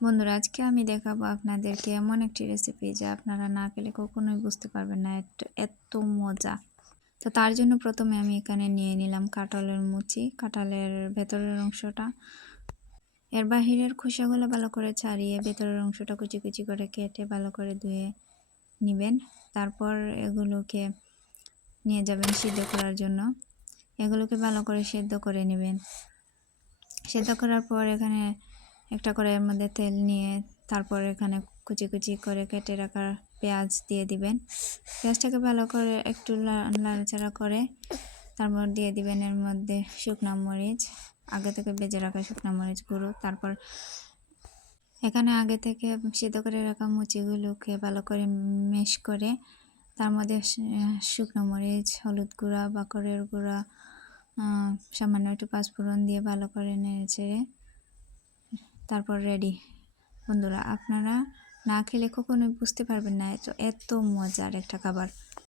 বন্ধুরা, আজকে আমি দেখাবো আপনাদেরকে এমন একটি রেসিপি যা আপনারা না খেলে কখনোই বুঝতে পারবেন না এত মজা। তো তার জন্য প্রথমে আমি এখানে নিয়ে নিলাম কাঁঠালের মুচি, কাঁঠালের ভেতরের অংশটা। এর বাহিরের খোসাগুলো ভালো করে ছাড়িয়ে ভেতরের অংশটা কুচি কুচি করে কেটে ভালো করে ধুয়ে নেবেন। তারপর এগুলোকে নিয়ে যাবেন সিদ্ধ করার জন্য। এগুলোকে ভালো করে সেদ্ধ করে নেবেন। সেদ্ধ করার পর এখানে একটা কড়াইয়ের মধ্যে তেল নিয়ে তারপর এখানে কুচি কুচি করে কেটে রাখা পেঁয়াজ দিয়ে দিবেন। পেঁয়াজটাকে ভালো করে একটু নাড়াচাড়া করে তারপর দিয়ে দিবেন এর মধ্যে শুকনো মরিচ, আগে থেকে ভেজে রাখা শুকনো মরিচ গুঁড়ো। তারপর এখানে আগে থেকে সিদ্ধ করে রাখা মুচিগুলোকে ভালো করে মেশ করে তার মধ্যে শুকনো মরিচ, হলুদ গুঁড়া, বাকরের গুঁড়া, সামান্য একটু পাঁচফোড়ন দিয়ে ভালো করে নেড়ে চেড়ে তারপর রেডি। বন্ধুরা, আপনারা না খেলে কখনোই বুঝতে পারবেন না এত মজার একটা খাবার।